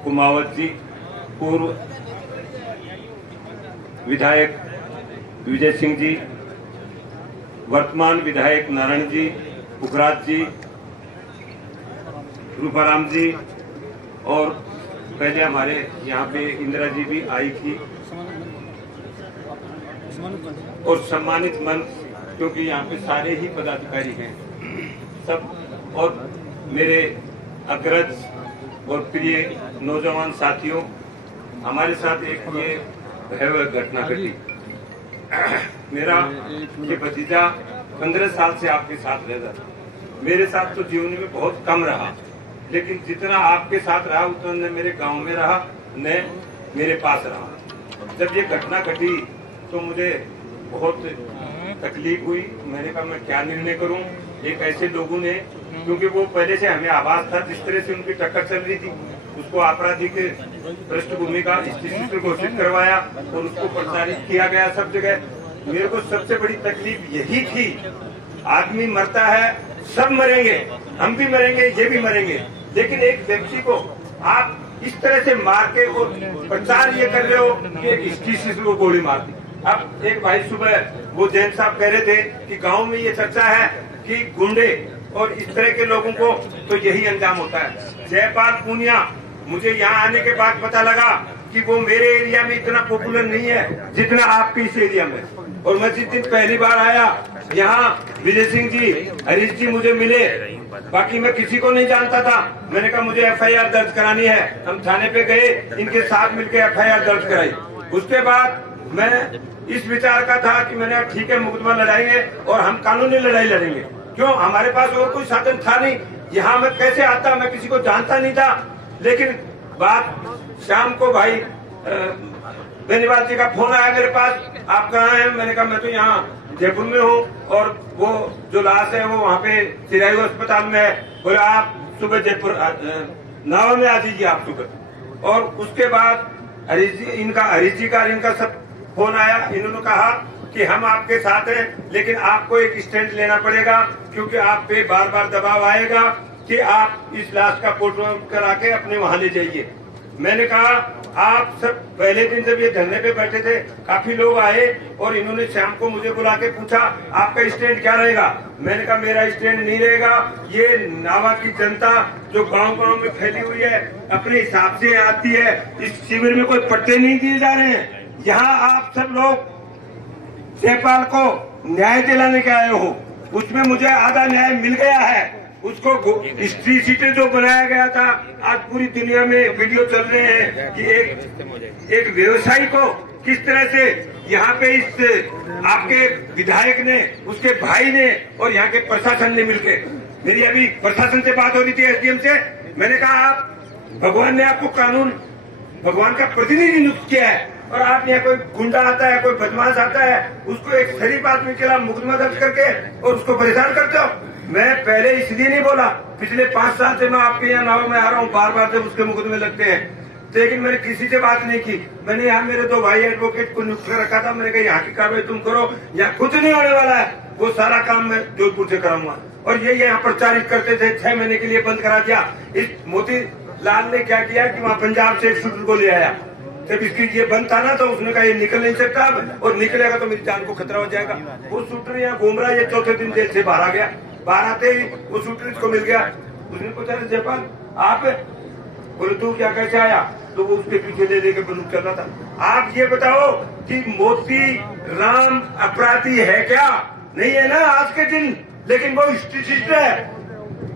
कुमावत जी, पूर्व विधायक विजय सिंह जी, वर्तमान विधायक नारायण जी, पुखराज जी, रूपाराम जी, और पहले हमारे यहाँ पे इंदिरा जी भी आई थी, और सम्मानित मंच, क्योंकि यहाँ पे सारे ही पदाधिकारी हैं सब, और मेरे अग्रज और प्रिय नौजवान साथियों, हमारे साथ एक ये भयावह घटना घटी। मेरा ये भतीजा 15 साल से आपके साथ रहता था। मेरे साथ तो जीवन में बहुत कम रहा, लेकिन जितना आपके साथ रहा उतना न मेरे गांव में रहा न मेरे पास रहा। जब ये घटना घटी तो मुझे बहुत तकलीफ हुई। मैंने कहा मैं क्या निर्णय करूं। एक ऐसे लोगों ने, क्योंकि वो पहले से हमें आभास था जिस तरह से उनकी टक्कर चल रही थी, उसको आपराधिक पृष्ठभूमि का स्थिति घोषित करवाया और उसको प्रचारित किया गया सब जगह। मेरे को सबसे बड़ी तकलीफ यही थी, आदमी मरता है, सब मरेंगे, हम भी मरेंगे, ये भी मरेंगे, लेकिन एक व्यक्ति को आप इस तरह से मार के और प्रचार ये कर रहे हो कि एक स्टीसी को गोली मार दी। अब एक भाई सुबह वो जैन साहब कह रहे थे कि गांव में ये चर्चा है कि गुंडे और इस तरह के लोगों को तो यही अंजाम होता है। जयपाल पूनिया, मुझे यहाँ आने के बाद पता लगा कि वो मेरे एरिया में इतना पॉपुलर नहीं है जितना आपके इस एरिया में। और मैं जिस दिन पहली बार आया यहाँ, विजय सिंह जी, हरीश जी मुझे मिले, बाकी मैं किसी को नहीं जानता था। मैंने कहा मुझे FIR दर्ज करानी है। हम थाने पे गए, इनके साथ मिलकर FIR दर्ज कराई। उसके बाद मैं इस विचार का था कि मैंने ठीक है मुकदमा लड़ाएंगे और हम कानूनी लड़ाई लड़ेंगे। क्यों, हमारे पास और कोई साधन था नहीं। यहाँ मैं कैसे आता, मैं किसी को जानता नहीं था। लेकिन बात शाम को भाई बेनीवाल जी का फोन आया मेरे पास, आप कहाँ हैं? मैंने कहा मैं तो यहाँ जयपुर में हूँ और वो जो लाश है वो वहाँ पे चिरायु अस्पताल में है। बोले आप सुबह जयपुर नावा में आ दीजिए आप सुबह। और उसके बाद हरीश जी का इनका सब फोन आया। इन्होंने कहा कि हम आपके साथ हैं, लेकिन आपको एक स्टैंड लेना पड़ेगा, क्योंकि आप पे बार बार दबाव आएगा कि आप इस लाश का पोस्टमार्टम करा के अपने वहाँ ले जाइए। मैंने कहा आप सब पहले दिन जब ये धरने पे बैठे थे, काफी लोग आए और इन्होंने शाम को मुझे बुला के पूछा आपका स्टैंड क्या रहेगा। मैंने कहा मेरा स्टैंड नहीं रहेगा। ये नावा की जनता जो गांव-गांव में फैली हुई है अपने हिसाब से आती है। इस शिविर में कोई पट्टे नहीं दिए जा रहे हैं। यहाँ आप सब लोग जयपाल को न्याय दिलाने के आए हो, उसमें मुझे आधा न्याय मिल गया है। उसको हिस्ट्री सीटें जो बनाया गया था, आज पूरी दुनिया में वीडियो चल रहे हैं कि एक व्यवसायी को किस तरह से यहाँ पे इस आपके विधायक ने, उसके भाई ने और यहाँ के प्रशासन ने मिलकर, मेरी अभी प्रशासन से बात हो रही थी, SDM से, मैंने कहा आप भगवान ने आपको कानून, भगवान का प्रतिनिधि नियुक्त किया है और आप यहाँ कोई गुंडा आता है, कोई बदमाश आता है, उसको एक शरीफ आदमी के खिलाफ मुकदमा दर्ज करके और उसको परेशान करते हो। मैं पहले इसलिए नहीं बोला, पिछले 5 साल से मैं आपके यहाँ नाव में आ रहा हूँ, बार बार जब उसके मुकदमे लगते हैं, लेकिन मैंने किसी से बात नहीं की। मैंने यहाँ मेरे 2 भाई एडवोकेट को नियुक्त कर रखा था। मैंने कहा यहाँ की कार्रवाई तुम करो, यहाँ कुछ नहीं होने वाला है, वो सारा काम मैं जोधपुर से कराऊंगा। और ये यहाँ प्रचारित करते थे, 6 महीने के लिए बंद करा दिया। इस मोतीलाल ने क्या किया कि वहाँ पंजाब से एक शूटर को ले आया। जब इसकी ये बंद था ना तो उसने कहा ये निकल नहीं सकता, और निकलेगा तो मेरी जान को खतरा हो जाएगा। वो शूटर यहाँ घूम रहा है, ये चौथे दिन जेल से बाहर आ गया। बाहर आते ही वो शूटर इसको मिल गया। उसने पूछा जयपाल आप, बोले तू क्या कैसे आया? तो वो उसके पीछे ले लेके बंदूक चल रहा था। आप ये बताओ कि मोती राम अपराधी है क्या? नहीं है ना आज के दिन, लेकिन वो स्ट्रीट है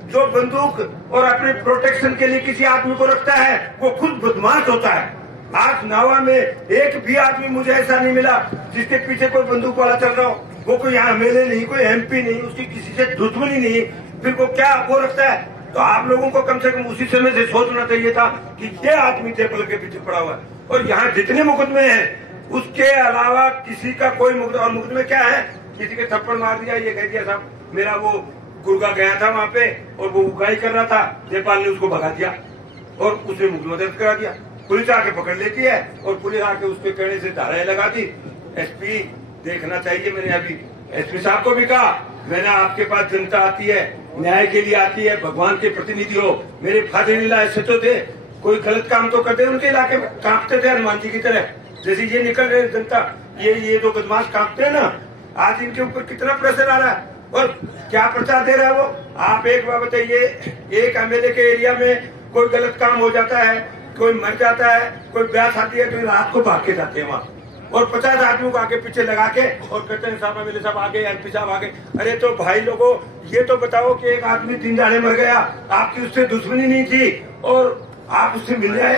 जो बंदूक और अपने प्रोटेक्शन के लिए किसी आदमी को रखता है, वो खुद बदमाश होता है। आज नावा में एक भी आदमी मुझे ऐसा नहीं मिला जिसके पीछे कोई बंदूक वाला चल रहा हो। वो कोई यहाँ MLA नहीं, कोई MP नहीं, उसकी किसी से दुश्मनी नहीं, फिर वो क्या वो रखता है? तो आप लोगों को कम से कम उसी समय से सोचना चाहिए था कि ये आदमी जयपाल के पीछे पड़ा हुआ है। और यहाँ जितने मुकदमे हैं उसके अलावा किसी का कोई मुकदमा, और मुकदमे क्या है, किसी के थप्पड़ मार दिया, ये कह दिया साहब मेरा वो गुर्गा गया था वहाँ पे और वो उगाई कर रहा था, जयपाल ने उसको भगा दिया और उसने मुकदमा दर्ज करा दिया। पुलिस आके पकड़ लेती है और पुलिस आके उसके कहने से धाराएं लगा दी। SP देखना चाहिए। मैंने अभी SP साहब को भी कहा, मैंने आपके पास जनता आती है, न्याय के लिए आती है, भगवान के प्रतिनिधि हो। मेरे फादर इन लॉ SHO थे, कोई गलत काम तो करते उनके इलाके में कांपते थे हनुमान जी की तरह, जैसे ये निकल रहे जनता, ये जो बदमाश कांपते हैं ना, आज इनके ऊपर कितना प्रेशर आ रहा है और क्या प्रचार दे रहा है वो। आप एक बात बताइए, एक एमएलए के एरिया में कोई गलत काम हो जाता है, कोई मर जाता है, कोई ब्यास आती है, तो रात को भाग के जाते हैं वहाँ और 50 आदमियों को आगे पीछे लगा के और कहते हैं साहब एमएलए साहब आगे, एमपी साहब आगे। अरे तो भाई लोगों, ये तो बताओ कि एक आदमी 3 जाने मर गया, आपकी उससे दुश्मनी नहीं थी और आप उससे मिल रहे,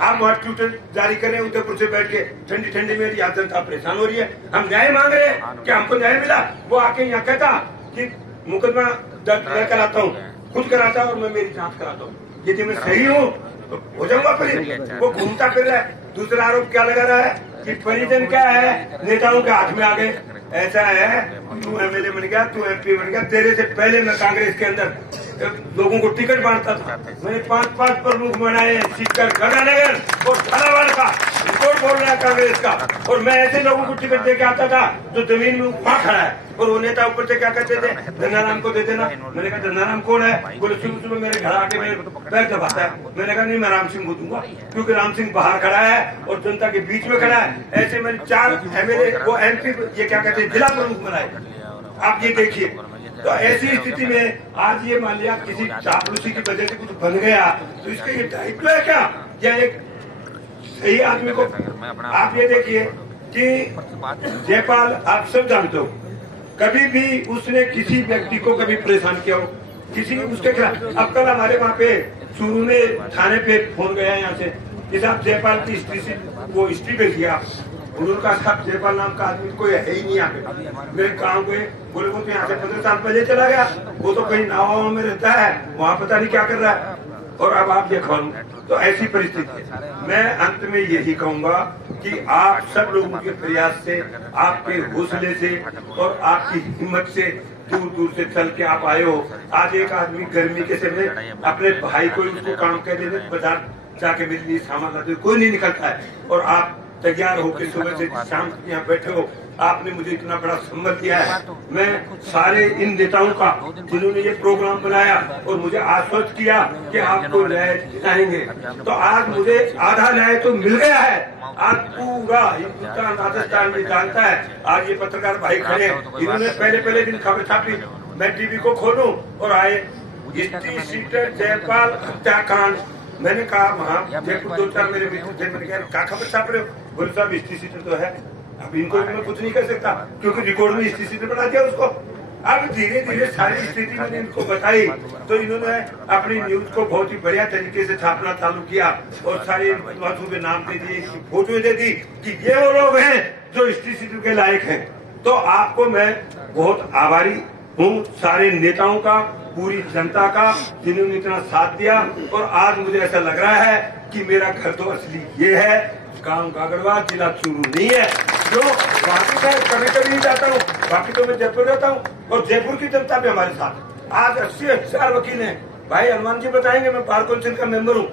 आप वहाँ ट्विटर जारी कर रहे हैं उदयपुर से बैठ के, ठंडी ठंडी में यहाँ जनता परेशान हो रही है, हम न्याय मांग रहे हैं कि हमको न्याय मिला। वो आके यहाँ कहता कि मुकदमा दर्ज मैं कराता हूँ, खुद कराता और मैं मेरी जांच कराता हूँ, यदि मैं सही हूँ तो हो जाऊंगा फिर। वो घूमता फिर रहा है। दूसरा आरोप क्या लगा रहा है कि परिजन क्या है, नेताओं के हाथ में आ गए। ऐसा है, तू एमएलए बन गया, तू एमपी बन गया, तेरे से पहले मैं कांग्रेस के अंदर लोगों को टिकट बांटता था, मैंने 5-5 प्रमुख बनाए, सीकर गंगानगर और झालावाड़ का रिकॉर्ड बोल रहा है कांग्रेस का। और मैं ऐसे लोगों को टिकट दे के आता था जो जमीन में वहाँ खड़ा है, और वो नेता ऊपर से क्या कहते थे, धन्नाराम को दे देना। मैंने कहा धन्नाराम कौन है? बोले सुबह सुबह मेरे घर आके मेरे पैर दबाता है। मैंने कहा नहीं, मैं राम सिंह को दूंगा, क्योंकि राम सिंह बाहर खड़ा है और जनता के बीच में खड़ा है। ऐसे मैंने 4 एमएलए वो एमपी ये क्या कहते हैं जिला प्रमुख बनाए। आप ये देखिए, तो ऐसी स्थिति में आज ये मान लिया किसी चापलूसी की वजह से कुछ बन गया, तो इसका ये दायित्व है क्या, या एक सही आदमी को? आप ये देखिए कि जयपाल, आप सब जानते हो, कभी भी उसने किसी व्यक्ति को कभी परेशान किया हो, किसी उसके खिलाफ। अब कल हमारे वहाँ पे चूरू में थाने पे फोन गया यहाँ से कि साहब जयपाल की हिस्ट्री से वो हिस्ट्री भेजिए आप। उन्होंने कहा साहब जयपाल नाम का आदमी कोई है ही नहीं यहाँ पे। मेरे गाँव गए, बोले वो तो यहाँ से 15 साल पहले चला गया, वो तो कहीं नाव में रहता है, वहाँ पता नहीं क्या कर रहा है, और अब आप ये खोलू। तो ऐसी परिस्थिति है। मैं अंत में यही कहूंगा कि आप सब लोगों के प्रयास से, आपके हौसले से और आपकी हिम्मत से दूर दूर से चल के आप आए हो। आज एक आदमी गर्मी के समय अपने भाई को उसको काम कर देने बाजार जाके मेरे लिए सामान लाते, कोई नहीं निकलता है, और आप तैयार होकर सुबह से शाम यहाँ बैठे हो। आपने मुझे इतना बड़ा सम्मान दिया है। मैं सारे इन नेताओं का जिन्होंने ये प्रोग्राम बनाया और मुझे आश्वस्त किया कि आपको न्याय दिलाएंगे, तो आज मुझे आधा न्याय तो मिल गया है। आज पूरा हिंदुस्तान, राजस्थान में जानता है। आज ये पत्रकार भाई खड़े, इन्होंने पहले दिन खबर छापी, मैं टीवी को खोलूं और आए हिस्ट्री सीटर जयपाल हत्याकांड। मैंने कहा वहाँ जयपुर 2-4 मेरे मित्र थे, मैंने कहा क्या खबर छाप रहे हो? बोले साहब हिस्ट्री सीटर तो है, अब इनको मैं कुछ नहीं कर सकता क्योंकि रिकॉर्ड में हिस्ट्री सीटर बना दिया उसको। अब धीरे धीरे सारी स्थिति मैंने इनको बताई, तो इन्होंने अपनी न्यूज को बहुत ही बढ़िया तरीके से छापना चालू किया और सारे बदमाशों के नाम दे दिए, फोटो दे दी कि ये वो लोग हैं जो हिस्ट्री सीटर के लायक हैं। तो आपको मैं बहुत आभारी हूँ, सारे नेताओं का, पूरी जनता का, जिन्होंने इतना साथ दिया। और आज मुझे ऐसा लग रहा है कि मेरा घर तो असली ये है, गांव गागड़वा, जिला चूरू नहीं है। जो बाकी मैं कभी नहीं जाता हूँ, बाकी तो मैं जयपुर रहता हूँ, और जयपुर की जनता भी हमारे साथ। आज 80,000 वकील हैं, भाई हनुमान जी बताएंगे, मैं बार काउंसिल का मेंबर हूँ,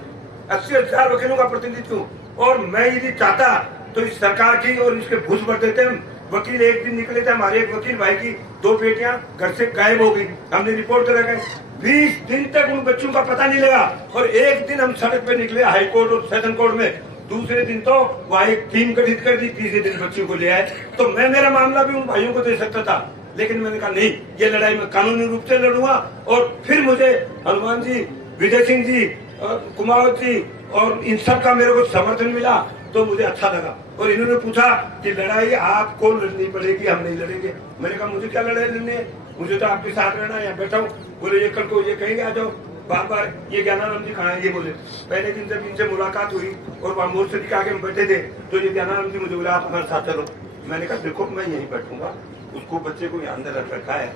80,000 वकीलों का प्रतिनिधित्व हूँ। और मैं यदि चाहता तो इस सरकार की और इसके घूस भर देते हैं। वकील एक दिन निकले थे, हमारे एक वकील भाई की 2 बेटियां घर से गायब हो गई, हमने रिपोर्ट करा गए, 20 दिन तक उन बच्चों का पता नहीं लगा। और एक दिन हम सड़क पे निकले हाई कोर्ट और सेशन कोर्ट में, दूसरे दिन तो वहाँ एक टीम गठित कर दी, तीसरे दिन बच्चों को ले आए। तो मैं मेरा मामला भी उन भाइयों को दे सकता था, लेकिन मैंने कहा नहीं, ये लड़ाई मैं कानूनी रूप से लड़ूंगा। और फिर मुझे हनुमान जी, विजय सिंह जी, कुमावत जी और इन सब का मेरे को समर्थन मिला, तो मुझे अच्छा लगा। और इन्होंने पूछा कि लड़ाई आपको लड़नी पड़ेगी, हम नहीं लड़ेंगे। मैंने कहा मुझे क्या लड़ाई लड़नी है, मुझे तो आपके साथ रहना, यहाँ बैठा हूँ। बोले ये कल को ये कहेंगे आ जाओ, बार बार ये ज्ञानानंद जी कहाँ है, ये बोले। पहले दिन जब इनसे मुलाकात हुई और वहाँ मोर्चे के आगे हम बैठे थे, तो ये ज्ञानानंद जी मुझे बोला आप हमारे साथ चलो। मैंने कहा देखो मैं यहीं बैठूंगा, उसको बच्चे को यहाँ अंदर रख रखा है,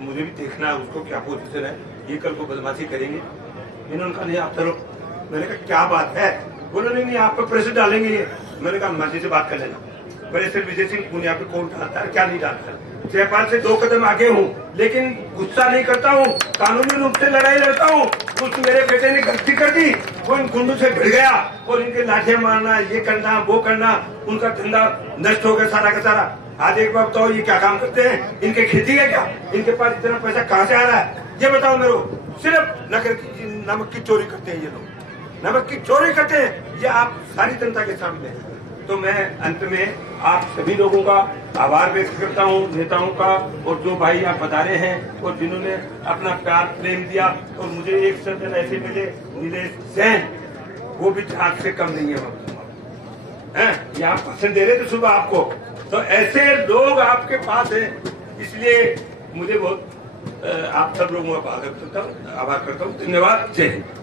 मुझे भी देखना है उसको क्या पोजीशन है, ये कल को बदमाशी करेंगे। इन्होंने कहा नहीं आप चलो। मैंने कहा क्या बात है? बोले नहीं आप पे प्रेशर डालेंगे ये। मैंने कहा मर्जी से बात कर लेना, प्रेशर विजय सिंह पुनिया पे कौन डालता है क्या नहीं डालता है। जयपाल से 2 कदम आगे हूँ, लेकिन गुस्सा नहीं करता हूँ, कानूनी रूप से लड़ाई लड़ता हूँ। कुछ मेरे बेटे ने गलती कर दी, वो इन गुंडों से भिड़ गया और इनके लाठियां मारना, ये करना वो करना, उनका धंधा नष्ट हो गया सारा का सारा। आज एक बार बताओ ये क्या काम करते हैं? इनके खेती है क्या? इनके पास इतना पैसा कहाँ से आ रहा है? ये बताओ मेरे को। सिर्फ नमक की चोरी करते हैं ये लोग। नमक की चोरी करते हैं, ये आप सारी जनता के सामने है। तो मैं अंत में आप सभी लोगों का आभार व्यक्त करता हूँ, नेताओं का, और जो भाई आप पधारे हैं और जिन्होंने अपना प्यार प्रेम दिया। और मुझे एक सज्जन ऐसे मिले, नीलेश जैन, वो भी जांच से कम नहीं है, ये आप भाषण दे रहे थे सुबह आपको। तो ऐसे लोग आपके पास हैं, इसलिए मुझे बहुत आप सब लोगों का आभार करता हूँ। धन्यवाद। जय हिंद।